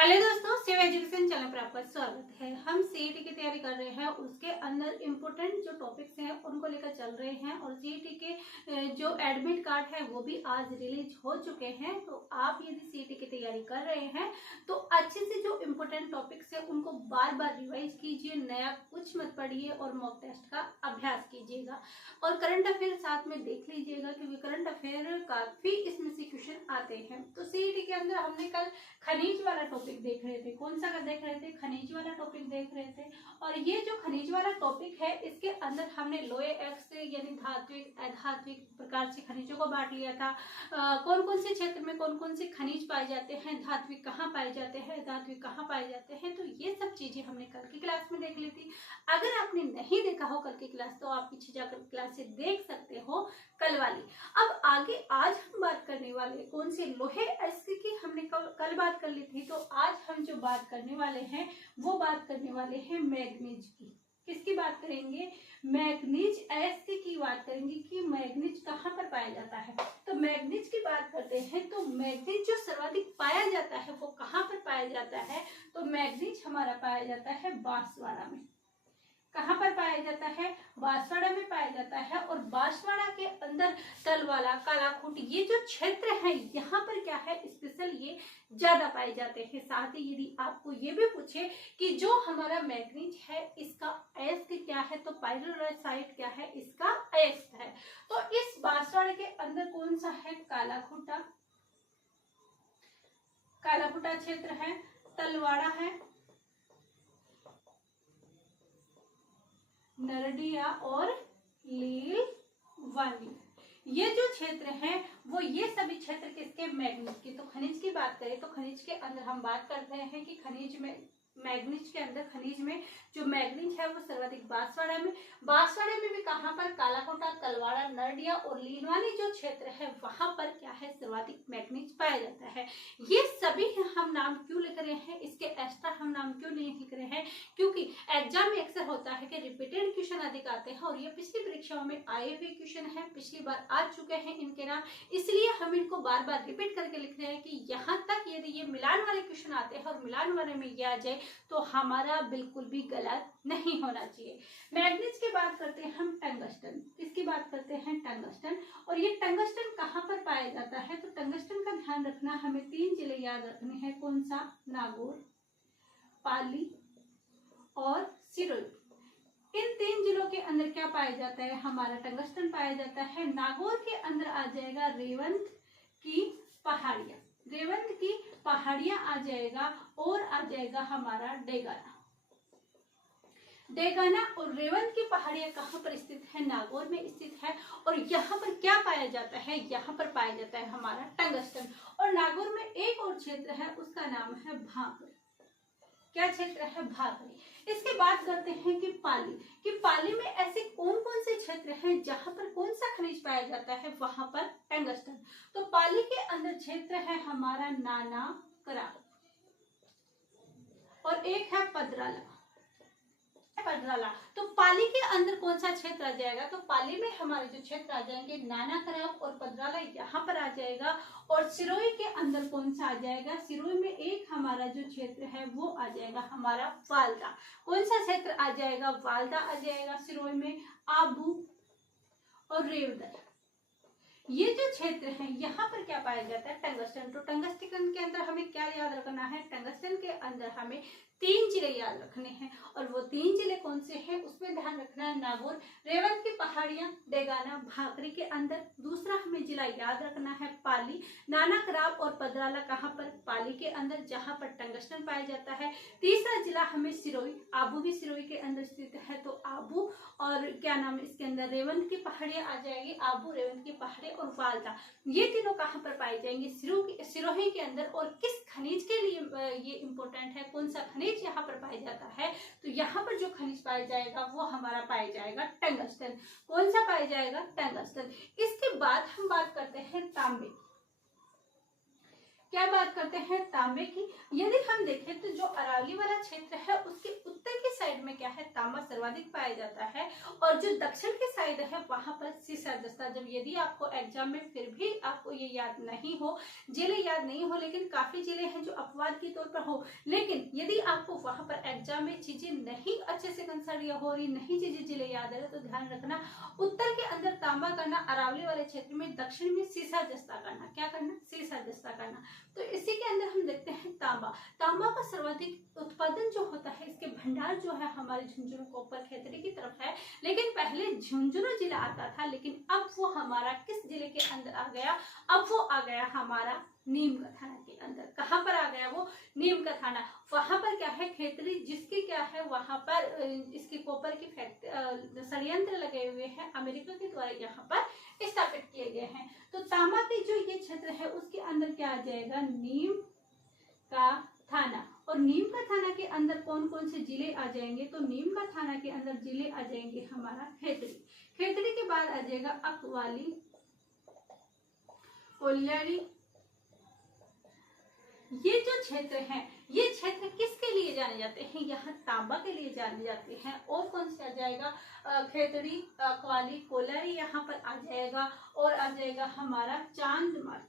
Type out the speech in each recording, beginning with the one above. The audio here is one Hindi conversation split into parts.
हेलो दोस्तों, शिव एजुकेशन चैनल पर आपका स्वागत है। हम सीईटी की तैयारी कर रहे हैं, उसके अंदर इम्पोर्टेंट जो टॉपिक्स हैं उनको लेकर चल रहे हैं और सीईटी के जो एडमिट कार्ड है वो भी आज रिलीज हो चुके हैं। तो आप यदि सीईटी की तैयारी कर रहे हैं तो अच्छे से जो इम्पोर्टेंट टॉपिक्स है उनको बार बार रिवाइज कीजिए, नया कुछ मत पढ़िए और मॉक टेस्ट का अभ्यास कीजिएगा और करंट अफेयर साथ में देख लीजिएगा, क्योंकि करंट अफेयर काफी इसमें से क्वेश्चन आते हैं। तो सीईटी के अंदर हमने कल खनिज वाला टॉपिक देख रहे थे। कौन सा देख रहे थे? खनिज वाला टॉपिक देख रहे थे। और ये जो खनिज वाला टॉपिक है इसके अंदर हमने लोए एक्स से यानी धात्विक अधात्विक प्रकार से खनिजों को बांट लिया था। कौन कौन से क्षेत्र में कौन कौन से खनिज पाए जाते हैं, धात्विक कहाँ पाए जाते हैं, धात्विक कहाँ पाए जाते हैं, तो ये सब चीजें हमने कल की क्लास में देख ली थी। अगर आपने नहीं देखा हो कल की क्लास तो आप पीछे जाकर क्लास से देख सकते हो कल वाली। अब आगे आज हम बात करने वाले कौन से लोहे ऐसे की हमने कल बात कर ली थी, तो आज हम जो बात करने वाले हैं वो बात करने वाले हैं मैग्नीज की। किसकी बात करेंगे? मैग्नीज ऐसे की बात करेंगे कि मैग्नीज कहाँ पर पाया जाता है। तो मैग्नीज की बात करते हैं तो मैग्नीज जो सर्वाधिक पाया जाता है वो कहाँ पर पाया जाता है? तो मैग्नीज हमारा पाया जाता है बांसवाड़ा में। कहाँ पर पाया जाता है? बांसवाड़ा में पाया जाता है। और बांसवाड़ा के अंदर तलवाड़ा, कालाखूट, ये जो क्षेत्र है यहाँ पर क्या है स्पेशल, ये ज्यादा पाए जाते हैं। साथ ही यदि आपको ये भी पूछे कि जो हमारा मैग्नीज है इसका अयस्क क्या है, तो पाइरोलसाइट क्या है, इसका अयस्क है। तो इस बांसवाड़ा के अंदर कौन सा है? कालाखूटा, कालाखूटा क्षेत्र है, तलवाड़ा है, नरडिया और लीलवानी। ये जो क्षेत्र है वो ये सभी क्षेत्र किसके? मैग्नीज के। तो खनिज की बात करें तो खनिज के अंदर हम बात करते हैं कि खनिज में मैग्नीज के अंदर खनिज में जो मैग्नीज है वो सर्वाधिक बांसवाड़ा में। बांसवाड़ा में भी कहाँ पर? कालाकोटा, तलवाड़ा, नरडिया और लीलवानी जो क्षेत्र है वहां पर क्या है? सर्वाधिक मैग्नीज पाया जाता है। ये सभी हम नाम क्यों लिख रहे हैं, इसके एक्स्ट्रा हम नाम क्यों नहीं लिख रहे हैं? क्योंकि एग्जाम में अक्सर होता है कि रिपीटेड क्वेश्चन अधिक आते हैं और ये पिछली परीक्षाओं में आए हुए क्वेश्चन है, पिछली बार आ चुके हैं इनके नाम, इसलिए हम इनको बार बार रिपीट करके लिख रहे हैं कि यहाँ तक यदि ये मिलान वाले क्वेश्चन आते हैं और मिलान वाले में ये आ जाए तो हमारा बिल्कुल भी गलत नहीं होना चाहिए। मैग्नीज की बात करते हैं हम टंगस्टन। इसकी बात करते हैं टंगस्टन। और ये टंगस्टन कहाँ पर पाया जाता है? तो टंगस्टन का ध्यान रखना, हमें 3 जिले याद रखने हैं। कौन सा? नागौर, पाली और सिरोही। इन 3 जिलों के अंदर क्या पाया जाता है? हमारा टंगस्टन पाया जाता है। नागौर के अंदर आ जाएगा रेवंत की पहाड़ियां, रेवंत की पहाड़ियां आ जाएगा और आ जाएगा हमारा डेगाना। डेगाना और रेवंत की पहाड़ियां कहाँ पर स्थित है? नागौर में स्थित है। और यहाँ पर क्या पाया जाता है? यहाँ पर पाया जाता है हमारा टंगस्टन। और नागौर में एक और क्षेत्र है, उसका नाम है भाकरी। क्या क्षेत्र है? भाकरी। इसके बात करते हैं कि पाली, कि पाली में ऐसे कौन कौन से क्षेत्र हैं जहां पर कौन सा खनिज पाया जाता है? वहां पर टंगस्टन। तो पाली के अंदर क्षेत्र है हमारा नाना कराल और एक है पदराला। तो पाली के अंदर कौन सा क्षेत्र आ जाएगा? तो पाली में हमारे जो क्षेत्र आ जाएंगे नाना कराल और पदराला यहाँ पर आ जाएगा। और सिरोही के अंदर कौन सा आ जाएगा? सिरोही में एक हमारा जो क्षेत्र है वो आ जाएगा हमारा वाल्दा। कौन सा क्षेत्र आ जाएगा? वाल्दा आ जाएगा सिरोही में। आबू और रेवदर, ये जो क्षेत्र है यहाँ पर क्या पाया जाता है? टंगस्टन। तो टंगस्टन के अंदर हमें क्या याद रखना है? टंगस्टन के अंदर हमें 3 जिले याद रखने हैं। और वो 3 जिले कौन से हैं उसमें ध्यान रखना है। नागौर, रेवंत की पहाड़ियां, डेगाना, भाकरी के अंदर। दूसरा हमें जिला याद रखना है पाली, नाना कराल और पदराला कहाँ पर? पाली के अंदर, जहां पर टंगस्टन पाया जाता है। तीसरा जिला हमें सिरोही, आबू भी सिरोही के अंदर स्थित है। तो आबू और क्या नाम है इसके अंदर? रेवंत की पहाड़ियां आ जाएगी। आबू, रेवंत की पहाड़ियां और वाल्दा, ये तीनों कहाँ पर पाए जाएंगे? सिरोही के अंदर। और किस खनिज के लिए ये इंपॉर्टेंट है? कौन सा खनिज यहाँ पर पाया जाता है? तो यहाँ पर जो खनिज पाया जाएगा वो हमारा पाया जाएगा टंगस्टन। कौन सा पाया जाएगा? टंगस्टन। इसके बाद हम बात करते हैं तांबे। क्या बात करते हैं? तांबे की। यदि हम देखें तो जो अरावली वाला क्षेत्र है उसके उत्तर की साइड साइड में क्या है, तांबा सर्वाधिक पाया जाता है। और जो दक्षिण की साइड है वहां पर सीसा जस्ता। जब यदि आपको एग्जाम में फिर भी आपको ये याद नहीं हो, जिले याद नहीं हो, लेकिन काफी जिले हैं जो अपवाद के तौर पर हो, लेकिन यदि आपको वहां पर एग्जाम में चीजें नहीं अच्छे से कंसर्न हो रही, नहीं चीजें जिले याद है, तो ध्यान रखना उत्तर के अंदर तांबा करना, अरावली वाले क्षेत्र में, दक्षिण में सीसा जस्ता करना। क्या करना? सीसा जस्ता करना। तो इसी के अंदर हम देखते हैं तांबा। तांबा का सर्वाधिक उत्पादन जो होता है, इसके भंडार जो है हमारे झुंझुनू कोपर खेतड़ी की तरफ है। लेकिन पहले झुंझुनू जिला आता था, लेकिन अब वो हमारा किस जिले के अंदर आ गया? अब वो आ गया हमारा नीम का थाना के अंदर। कहाँ पर आ गया वो? नीम का थाना। वहां पर क्या है, खेतड़ी जिसकी क्या है, वहां पर इसके कोपर की षड्यंत्र लगे हुए हैं, अमेरिका के द्वारा यहाँ पर स्थापित किए गए हैं। तो तांबा के जो ये क्षेत्र है उसके अंदर क्या आ जाएगा? नीम का थाना। और नीम का थाना के अंदर कौन कौन से जिले आ जाएंगे? तो नीम का थाना के अंदर जिले आ जाएंगे हमारा खेतड़ी। खेतड़ी के बाद आ जाएगा अकवाली, कोल्हारी। ये जो क्षेत्र है, ये क्षेत्र किसके लिए जाने जाते हैं? यहाँ तांबा के लिए जाने जाते हैं। और कौन से आ जाएगा? खेतड़ी, अकवाली, कोल्हारी यहाँ पर आ जाएगा। और आ जाएगा हमारा चांदमारी,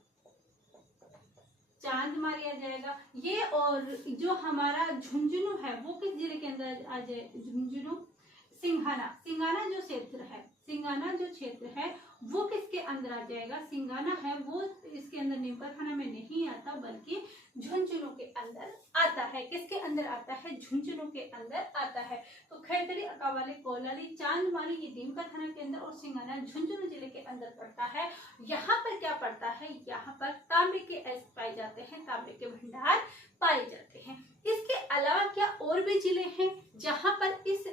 चांदमारी आ जाएगा ये। और जो हमारा झुंझुनू है वो किस जिले के अंदर आ जाए? झुंझुनू, सिंघाना। सिंघाना जो क्षेत्र है, सिंघाना जो क्षेत्र है वो किसके अंदर आ जाएगा? सिंघाना है वो इसके अंदर नीम का थाना में नहीं आता, बल्कि झुंझुनू के अंदर आता है। किसके अंदर आता है? झुंझुनू के अंदर आता है। तो खेतड़ी, अकावाली, कोलाली, चांदमारी ये नीम का थाना के अंदर, और सिंघाना झुंझुनू जिले के अंदर पड़ता है। यहाँ पर क्या पड़ता है? यहाँ पर तांबे के अयस्क पाए जाते हैं, तांबे के भंडार पाए जाते हैं। इसके अलावा क्या और भी जिले हैं जहां पर इस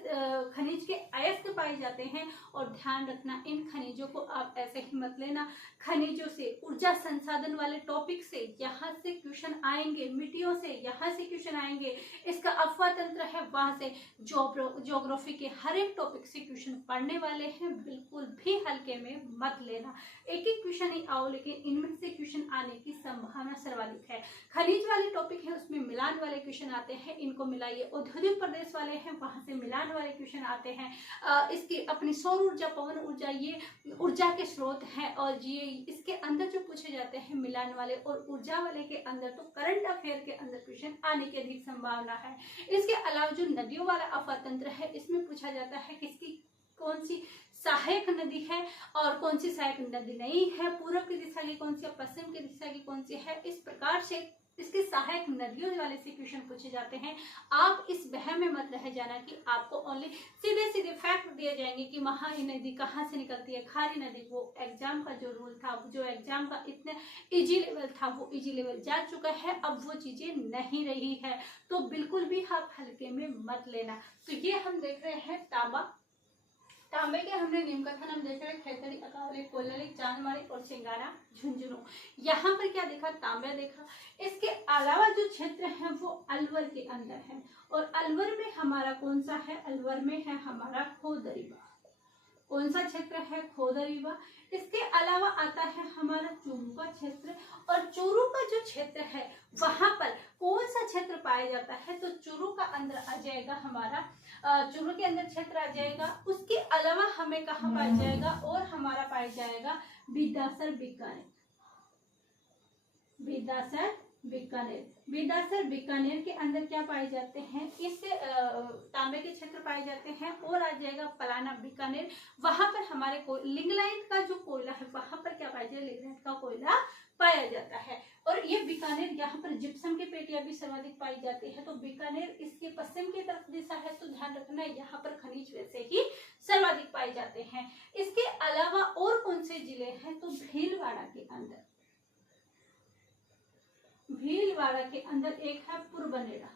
खनिज के अयस्क पाए जाते हैं? और ध्यान रखना, इन खनिजों को आप ऐसे ही मत लेना। खनिजों से, ऊर्जा संसाधन वाले टॉपिक से यहाँ से क्वेश्चन आएंगे, मिट्टियों से यहाँ से क्वेश्चन आएंगे, इसका अफवाह तंत्र है वहां से, ज्योग्राफी के हर एक टॉपिक से क्वेश्चन पढ़ने वाले हैं। बिल्कुल भी हल्के में मत लेना। एक एक क्वेश्चन ही आओ, लेकिन इनमें से क्वेश्चन आने की संभावना सर्वाधिक है। खनिज वाले टॉपिक है उसमें मिलान वाले क्वेश्चन आते हैं, इनको मिलाइए। औद्योगिक प्रदेश वाले हैं वहां से मिलान वाले क्वेश्चन आते हैं। इसकी अपनी सौर ऊर्जा, पवन ऊर्जा, ये ऊर्जा के स्रोत हैं, और ये इसके अंदर जो पूछे जाते हैं मिलान वाले और ऊर्जा वाले के अंदर, तो करंट अफेयर के अंदर क्वेश्चन आने की अधिक संभावना है। इसके अलावा जो नदियों वाला अफवाह तंत्र है, इसमें पूछा जाता है किसकी कौन सी सहायक नदी है और कौन सी सहायक नदी नहीं है, पूर्व की दिशा की कौन सी, पश्चिम की दिशा की कौन सी है। इस प्रकार से इसके सहायक नदियों वाले से क्वेश्चन पूछे जाते हैं। आप इस वहम में मत रह जाना कि आपको ओनली सीधे सीधे फैक्ट दिए जाएंगे कि महा नदी कहाँ से निकलती है, खारी नदी। वो एग्जाम का जो रूल था, जो एग्जाम का इतना इजी लेवल था, वो इजी लेवल जा चुका है, अब वो चीजें नहीं रही है। तो बिल्कुल भी आप हल्के में मत लेना। तो ये हम देख रहे हैं तांबा, तांबे के हमने नीम का थाना देख रहे हैं, खेतड़ी, अकावली, कोल्हारी, चांदमारी और सिंगाना, झुंझुनू। यहाँ पर क्या देखा? तांबा देखा। इसके अलावा जो क्षेत्र है वो अलवर के अंदर है, और अलवर में हमारा कौन सा है? अलवर में है हमारा खोदरीबा। कौन सा क्षेत्र है? खोदरीबा। इसके अलावा आता है हमारा चूरू का क्षेत्र, और चूरू का जो क्षेत्र है वहां पर कौन सा क्षेत्र पाया जाता है? तो चूरू का अंदर आ जाएगा हमारा, चूरू के अंदर क्षेत्र आ जाएगा। उसके अलावा हमें कहाँ पाया जाएगा? और हमारा पाया जाएगा बिदासर, बीकानेर। बिदासर, बीकानेर। बिदासर, बीकानेर के अंदर क्या पाए जाते हैं? इस तांबे के क्षेत्र पाए जाते हैं। और आ जाएगा पलाना, बीकानेर। वहां पर हमारे लिंगलाइट का जो कोयला है, वहां पर क्या पाया जाए? लिंगलाइट का कोयला पाया जाता है। और ये बीकानेर, यहाँ पर जिप्सम की पेटियां भी सर्वाधिक पाई जाती है। तो बीकानेर इसके पश्चिम की तरफ दिशा है, तो ध्यान रखना यहाँ पर खनिज वैसे ही सर्वाधिक पाए जाते हैं। इसके अलावा और कौन से जिले हैं? तो भीलवाड़ा के अंदर, भीलवाड़ा के अंदर एक है पुरबनेरा,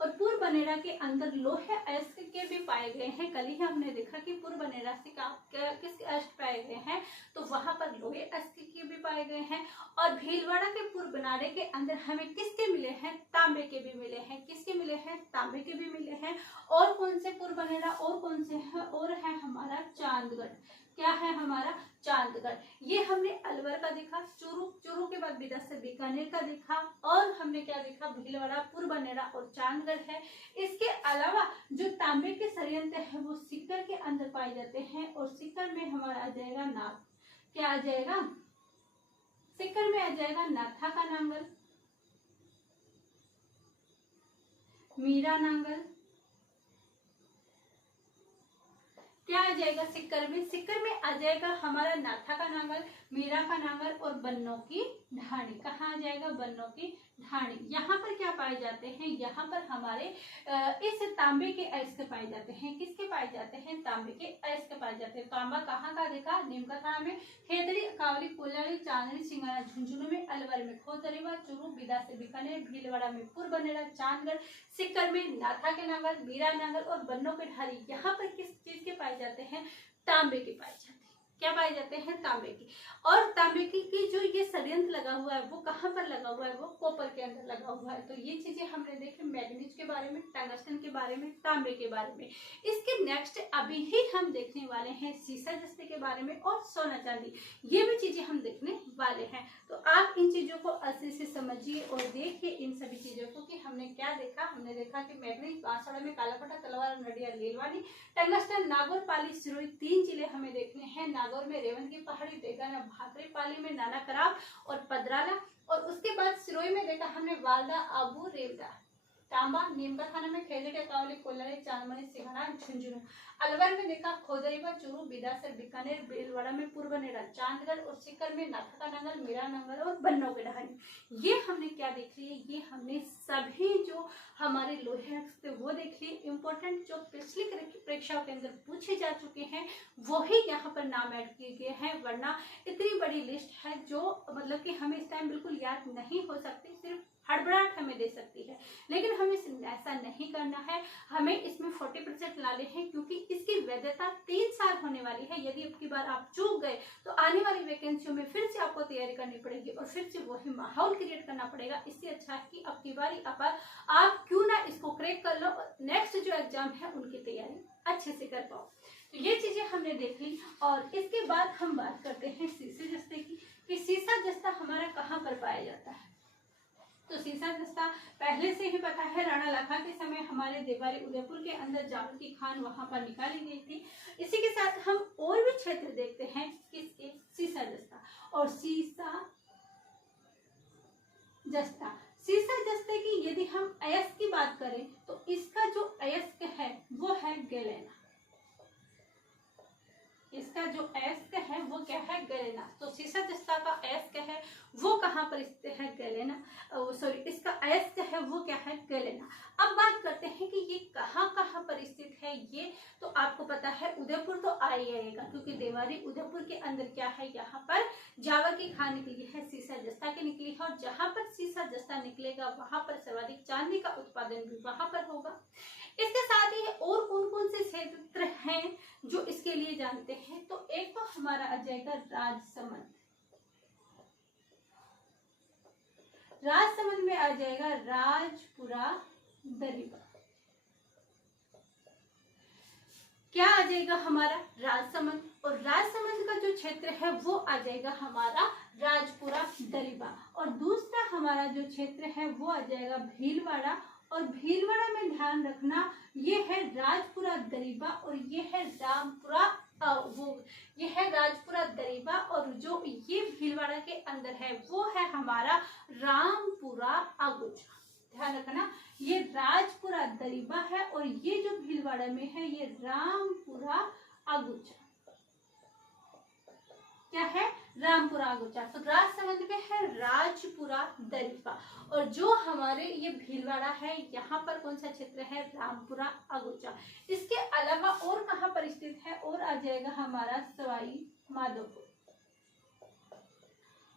और पुरबनेरा के अंदर लोहे अयस्क के भी पाए गए हैं। कल ही हमने देखा कि पुरबनेरा से किस अयस्क पाए गए हैं, तो वहां पर लोहे अयस्क के भी पाए गए हैं। और भीलवाड़ा के पुरबनारे के अंदर हमें किसके मिले हैं? तांबे के भी मिले हैं। किसके मिले हैं? तांबे के भी मिले हैं। और कौन से पुरबनेरा, और कौन से है? और है हमारा चांदगढ़। क्या है हमारा चांदगढ़। ये हमने अलवर का देखा, चूरू के बाद बिदा से बीकानेर का देखा, और हमने क्या देखा, भीलवाड़ा, पुरबनेरा और चांदगढ़ है। इसके अलावा जो तांबे के संयंत्र है वो सीकर के अंदर पाए जाते हैं, और सीकर में हमारा आ जाएगा नाथ, क्या आ जाएगा, सीकर में आ जाएगा नाथा का नांगल, मीरा नांगल, क्या आ जाएगा सिक्कर में, सिक्कर में आ जाएगा हमारा नाथा का नांगल, मीरा का नांगल और बन्नों की ढाणी। कहाँ आ जाएगा, बन्नों की ढाणी। यहाँ पर क्या पाए जाते हैं, यहाँ पर हमारे इस तांबे के अयस्क पाए जाते हैं। किसके पाए जाते हैं, तांबे के अयस्क पाए जाते हैं। तांबा कहाँ का देखा, नीमका थाना में, खेतड़ी, कावली, कोल्हाड़ी, चांदनी, सिंगारा, झुंझुनू में, अलवर में, खोतरीवा, चूरू, बिदा से बीकानेर, भीलवाड़ा में, पुरबनेरा, चांदगढ़, सिक्कर में नाथा के नांगल, मीरा नांगल और बन्नों के ढाणी। यहाँ पर किस चीज के पाए जाते हैं, तांबे के पाए जाते हैं। क्या पाए जाते हैं, तांबे की। और तांबे की जो ये षड्यंत्र लगा हुआ है वो कहाँ पर लगा हुआ है, वो कॉपर के अंदर लगा हुआ है। तो ये चीजें हमने देखी मैग्नीज के बारे में, टंगस्टन के बारे में, तांबे के बारे में। इसके नेक्स्ट अभी ही हम देखने वाले हैं सीसा जस्ते के बारे में और सोना चांदी, ये भी चीजें हम देखने वाले हैं। तो आप इन चीजों को अच्छे से समझिए और देखिए इन सभी चीजों को कि हमने क्या देखा। हमने देखा कि मैग्नीज बांसवाड़ा में, कालापटा, तलवार, नडिया, लीलवानी, टंगस्टन, नागौर, पाली, सिरोही, 3 जिले हमें देखने हैं। नागौर में रेवंत की पहाड़ी, देगाना, भाकरी, पाली में नाना कराव और पदराला, और उसके बाद सिरोही में देखा हमने वालदा, आबू, रेवदा, तांबा, नीमका थाना में, खेजड़िया, कावली, कोल्हाड़ी, चांदमणि, सिंघाड़ा, झुंझुनू। अलवर में देखा खोदरीवा, चूरू, बिदासर, बीकानेर, भीलवाड़ा में, पुरबनेरा, चांदगढ़ और सीकर में नाथा का नांगल, मीरा नांगल और बन्नों के ढाणी। ये हमने क्या देख लिए, ये हमने सभी जो हमारे लोहे थे वो देख लिए। इम्पोर्टेंट जो पिछली परीक्षाओं के अंदर पूछे जा चुके हैं वही यहाँ पर नाम ऐड किए गए हैं, वरना इतनी बड़ी लिस्ट है जो मतलब कि हमें इस टाइम बिल्कुल याद नहीं हो सकती, सिर्फ हड़बड़ाहट हमें दे सकती है। लेकिन हमें ऐसा नहीं करना है, हमें इसमें 40% लाने हैं, क्योंकि इसकी वैधता 3 साल होने वाली है। यदि अब की बार आप चूक गए तो आने वाली वैकेंसियों में फिर से आपको तैयारी करनी पड़ेगी और फिर से वही माहौल क्रिएट करना पड़ेगा। इससे अच्छा है कि अब की बारी आप क्यों ना इसको क्रैक कर लो और नेक्स्ट जो एग्जाम है उनकी तैयारी अच्छे से कर पाओ। तो ये चीजें हमने देख ली, और इसके बाद हम बात करते हैं सीसे जस्ते की, कि सीसा जस्ता हमारा कहाँ पर पाया जाता है। तो सीसा जस्ता पहले से ही पता है, राणा लाखा के समय हमारे देवारी उदयपुर के अंदर जावल की खान वहां पर निकाली गई थी। इसी के साथ हम और भी क्षेत्र देखते हैं किसके, सीसा जस्ता। और सीसा जस्ता, सीसा जस्ते की यदि हम अयस्क की बात करें तो इसका जो अयस्क है वो है गैलेना। इसका जो अयस्क है वो क्या है, गैलेना। तो सीसा जस्ता का अयस्क है वो कहाँ पर स्थित है, गैलेना, सॉरी इसका अयस्क है वो क्या है, गैलेना। अब बात करते हैं कि ये कहाँ कहाँ पर स्थित है। ये तो आपको पता है उदयपुर तो आ ही आएगा, क्योंकि देवारी उदयपुर के अंदर क्या है, यहाँ पर जावर की खान निकली है, सीसा जस्ता की निकली है, और जहाँ पर सीसा जस्ता निकलेगा वहां पर सर्वाधिक चांदी का उत्पादन भी वहां पर होगा। इसके साथ ही और कौन कौन से क्षेत्र हैं जो इसके लिए जानते हैं, तो एक तो हमारा आ जाएगा राजसमंद। राजसमंद में आ जाएगा राजपुरा दरिबा। क्या आ जाएगा हमारा, राजसमंद। और राजसमंद का जो क्षेत्र है वो आ जाएगा हमारा राजपुरा दरिबा। और दूसरा हमारा जो क्षेत्र है वो आ जाएगा भीलवाड़ा। और भीलवाड़ा में ध्यान रखना ये है राजपुरा दरिबा और ये है रामपुरा ये है राजपुरा दरिबा, और जो ये भीलवाड़ा के अंदर है वो है हमारा रामपुरा अगुचा। ध्यान रखना ये राजपुरा दरिबा है और ये जो भीलवाड़ा में है ये रामपुरा अगुचा। क्या है, रामपुरा अगुचा। तो राजसमंद में है राजपुरा दरिबा, और जो हमारे ये भीलवाड़ा है यहाँ पर कौन सा क्षेत्र है, रामपुरा अगुचा। इसके अलावा और कहाँ पर स्थित है, और आ जाएगा हमारा सवाई माधोपुर।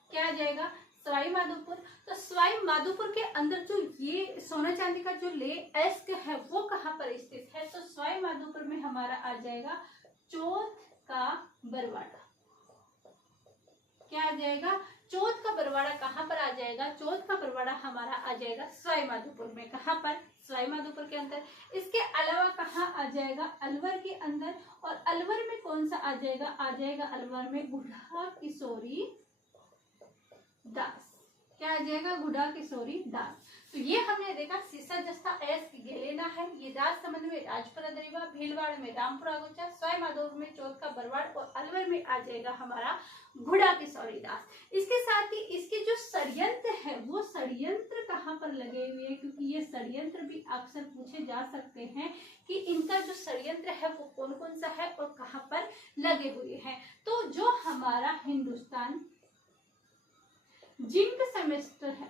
क्या आ जाएगा, सवाई माधोपुर। तो सवाई माधोपुर के अंदर जो ये सोना चांदी का जो ले एस्क है वो कहाँ पर स्थित है, तो सवाई माधोपुर में हमारा आ जाएगा चौथ का बरवाड़ा। क्या आ जाएगा, चौथ का बरवाड़ा कहाँ पर आ जाएगा, चौथ का बरवाड़ा हमारा आ जाएगा सवाई माधोपुर में। कहाँ पर, सवाई माधोपुर के अंदर। इसके अलावा कहाँ आ जाएगा, अलवर के अंदर। और अलवर में कौन सा आ जाएगा, आ जाएगा अलवर में गुढ़ा किशोरी दास। क्या आ जाएगा, गुढ़ा किशोरी दास। तो ये हमने देखा सीसा जस्ता एस गेलेना है, ये राजसमंद में राजपुरा दरिवा, भीलवाड़ा में रामपुरा गोचा, सवाई माधोपुर में चौथ का बरवाड़ और अलवर में आ जाएगा हमारा गुढ़ा किशोरी दास। इसके साथ ही इसके जो षड्यंत्र है वो षड्यंत्र कहाँ पर लगे हुए हैं, क्योंकि ये षड्यंत्र भी अक्सर पूछे जा सकते हैं कि इनका जो षड्यंत्र है वो कौन कौन सा है और कहाँ पर लगे हुए हैं। तो जो हमारा हिंदुस्तान जिंक सेमेस्टर है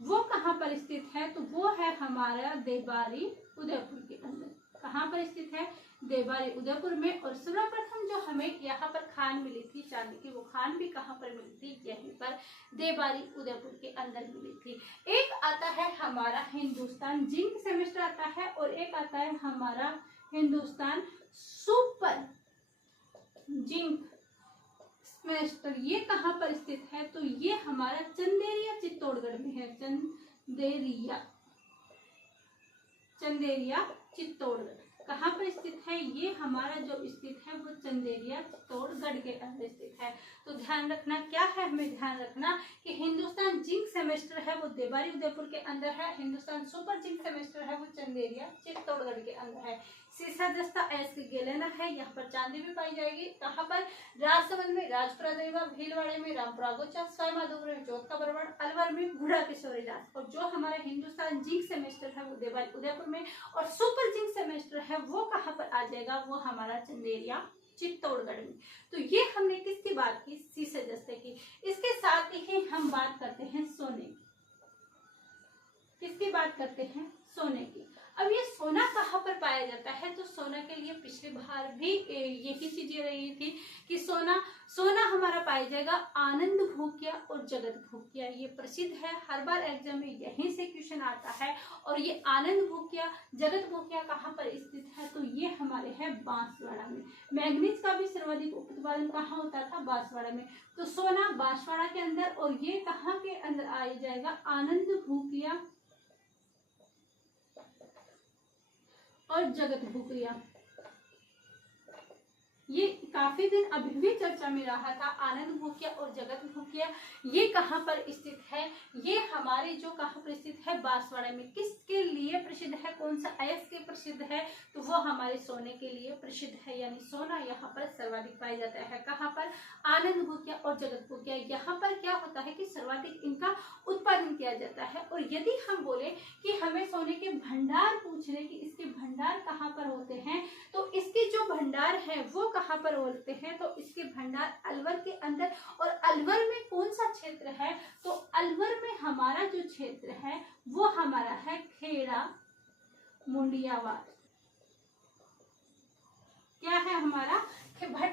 वो कहाँ पर स्थित है, तो वो है हमारा देवारी उदयपुर के अंदर। कहाँ पर स्थित है, देवारी उदयपुर में। और सर्वप्रथम जो हमें यहाँ पर खान मिली थी चांदी की, वो खान भी कहाँ पर मिली थी, यहीं पर देवारी उदयपुर के अंदर मिली थी। एक आता है हमारा हिंदुस्तान जिंक सेमेस्टर आता है और एक आता है हमारा हिंदुस्तान सुपर जिंक सेमेस्टर। ये कहाँ पर स्थित है, तो ये हमारा चंदेरिया चित्तौड़गढ़ में है। चंदेरिया चित्तौड़गढ़ कहाँ पर स्थित है, ये हमारा जो स्थित है वो चंदेरिया चित्तौड़गढ़ के अंदर स्थित है। तो ध्यान रखना क्या है, हमें ध्यान रखना कि हिंदुस्तान जिंक सेमेस्टर है वो देवारी उदयपुर के अंदर है, हिंदुस्तान सुपर जिंक सेमेस्टर है वो चंदेरिया चित्तौड़गढ़ के अंदर है। सीसा जस्ता एस गेलेना है, यहाँ पर चांदी भी पाई जाएगी। कहाँ पर, राजसमंद में राजपुरा दरिवा, भीलवाड़े में रामपुरा गोचा, सवाई माधोपुर में चौथ का बरवाड़, अलवर में गुढ़ा किशोरी दास। और जो हमारा हिंदुस्तान जिंक सेमेस्टर है वो देवारी उदयपुर में और सुपर जिंक सेमेस्टर है वो कहाँ पर आ जाएगा, वो हमारा चंदेरिया चित्तौड़गढ़ में। तो ये हमने किसकी बात की, सीसे जस्ते की। इसके साथ ही हम बात करते हैं सोने की। किसकी बात करते हैं, सोने की। अब ये सोना कहाँ पर पाया जाता है, तो सोना के लिए पिछली बार भी यही चीजें रही थी कि सोना हमारा पाया जाएगा आनंद भूकिया और जगत भूकिया। ये प्रसिद्ध है, हर बार एग्जाम में यहीं से क्वेश्चन आता है। और ये आनंद भूकिया जगत भूकिया कहाँ पर स्थित है, तो ये हमारे है बांसवाड़ा में। मैग्नीज का भी सर्वाधिक उत्पादन कहाँ होता था, बांसवाड़ा में। तो सोना बांसवाड़ा के अंदर, और ये कहाँ के अंदर आ जाएगा, आनंद भूकिया और जगत भूकिया। ये काफी दिन अभी भी चर्चा में रहा था, आनंद भूकिया और जगत भूकिया। ये कहाँ पर स्थित है, ये हमारे जो कहाँ पर स्थित है, बांसवाड़ा में। किसके लिए प्रसिद्ध है, कौन सा अयस्क के प्रसिद्ध है, तो वो हमारे सोने के लिए प्रसिद्ध है। यानी सोना यहाँ पर सर्वाधिक पाया जाता है। कहाँ पर, आनंद भूकिया और जगत भूकिया। यहाँ पर क्या होता है कि सर्वाधिक इनका उत्पादन किया जाता है। और यदि हम बोले कि हमें सोने के भंडार पूछ रहे कि इसके भंडार कहाँ पर होते हैं, तो इसके जो भंडार है वो कहाँ पर होते हैं, तो इसके भंडार अलवर के अंदर। और अलवर में कौन सा क्षेत्र है, तो अलवर में हमारा जो क्षेत्र है वो हमारा है खेड़ा मुंडियावास। क्या है हमारा,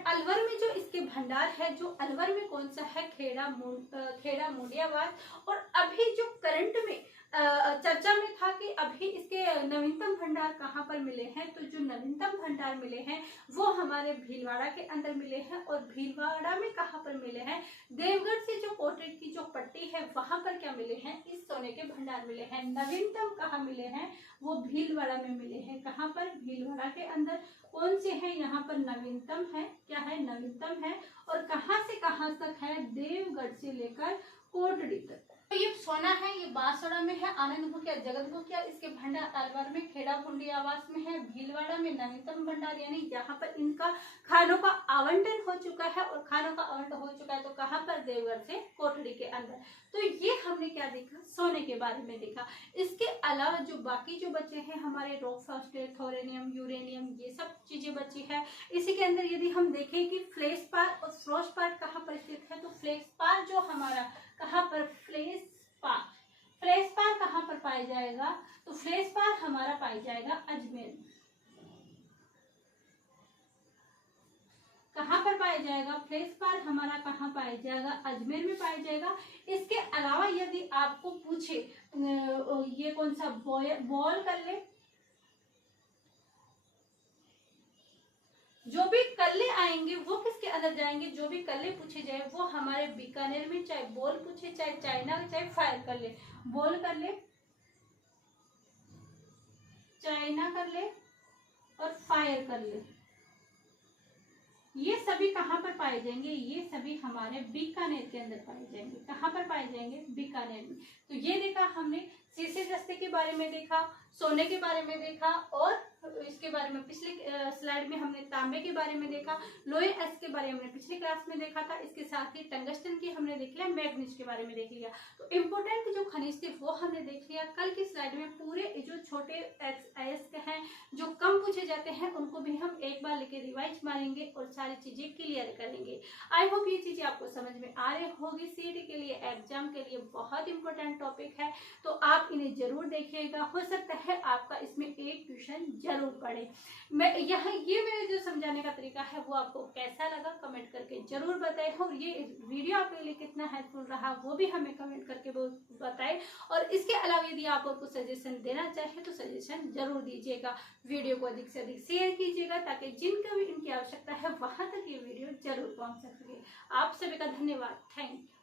अलवर में जो इसके भंडार है, जो अलवर में कौन सा है, खेड़ा मुंडियावास। और अभी जो करंट में चर्चा में था कि अभी इसके नवीनतम भंडार कहाँ पर मिले हैं, तो जो नवीनतम भंडार मिले हैं वो हमारे भीलवाड़ा के अंदर मिले हैं। और भीलवाड़ा में कहाँ पर मिले हैं, देवगढ़ से जो कोटेट की जो पट्टी है वहां पर क्या मिले हैं, इस सोने के भंडार मिले हैं। नवीनतम कहाँ मिले हैं, वो भीलवाड़ा में मिले हैं। कहाँ पर, भीलवाड़ा के अंदर। कौन से है, यहाँ पर नवीनतम है, क्या है, नवीनतम है। और कहाँ से कहाँ तक है, देवगढ़ से लेकर कोटड़ी तक। तो ये सोना है, ये बांसवाड़ा में है, आनंद भूकिया जगत भूकिया। इसके भंडार अलवर में खेड़ा मुंडियावास में है, भीलवाड़ा में नवीनतम भंडार। यानी यहाँ पर इनका खानों का आवंटन हो चुका है। और खानों का आवंटन हो चुका है तो कहाँ पर, देवगढ़ से कोटड़ी के अंदर। तो ये हमने क्या देखा, सोने के बारे में देखा। इसके अलावा जो बाकी जो बचे हैं हमारे रॉक फॉस्फेट, थोरेनियम, यूरेनियम, ये सब चीजें बची है। इसी के अंदर यदि हम देखें कि फ्लेशपार और फ्रोस्पार कहाँ पर स्थित है, तो फ्लेशपार जो हमारा कहाँ पर, फ्लेशपार कहाँ पर पाया जाएगा, तो फ्लेशपार हमारा पाया जाएगा अजमेर में। कहाँ पर पाया जाएगा, फ्लेशपार हमारा कहाँ पाया जाएगा, अजमेर में पाया जाएगा। इसके अलावा यदि आपको पूछे ये कौन सा बॉल कर ले, जो भी कल्ले आएंगे वो किसके अंदर जाएंगे, जो भी कल्ले पूछे जाए वो हमारे बीकानेर में, चाहे बोल पूछे, चाहे चाइना, चाहे फायर कर ले, बोल कर ले, चाइना कर ले और फायर कर ले, ये सभी कहाँ पर पाए जाएंगे, ये सभी हमारे बीकानेर के अंदर पाए जाएंगे। कहाँ पर पाए जाएंगे, बीकानेर में। तो ये देखा हमने शीशे जस्ते के बारे में देखा, सोने के बारे में देखा, और इसके बारे में पिछले स्लाइड में हमने तांबे के बारे में देखा, लोहे एस के बारे में हमने पिछले क्लास में देखा था। इसके साथ ही टंगस्टन की हमने देख लिया, मैग्नीज के बारे में देख लिया। तो इम्पोर्टेंट जो खनिज थे वो हमने देख लिया। कल की स्लाइड में पूरे जो छोटे अयस्क हैं जो कम पूछे जाते हैं उनको भी हम एक बार लेके रिवाइज मारेंगे और सारी चीजें क्लियर करेंगे। आई होप ये चीजें आपको समझ में आ रही होगी। सीईटी के लिए, एग्जाम के लिए बहुत इंपॉर्टेंट टॉपिक है, तो आप इन्हें जरूर देखिएगा। हो सकता है आपका इसमें एक क्वेश्चन जरूर पड़े। मैं यहाँ ये मेरे जो समझाने का तरीका है वो आपको कैसा लगा कमेंट करके जरूर बताएं, और ये वीडियो आपके लिए कितना हेल्पफुल रहा वो भी हमें कमेंट करके बताएं। और इसके अलावा यदि आप और कुछ सजेशन देना चाहें तो सजेशन जरूर दीजिएगा। वीडियो को अधिक से अधिक शेयर कीजिएगा ताकि जिनको भी इनकी आवश्यकता है वहां तक ये वीडियो जरूर पहुंच सके। आप सभी का धन्यवाद। Thank you.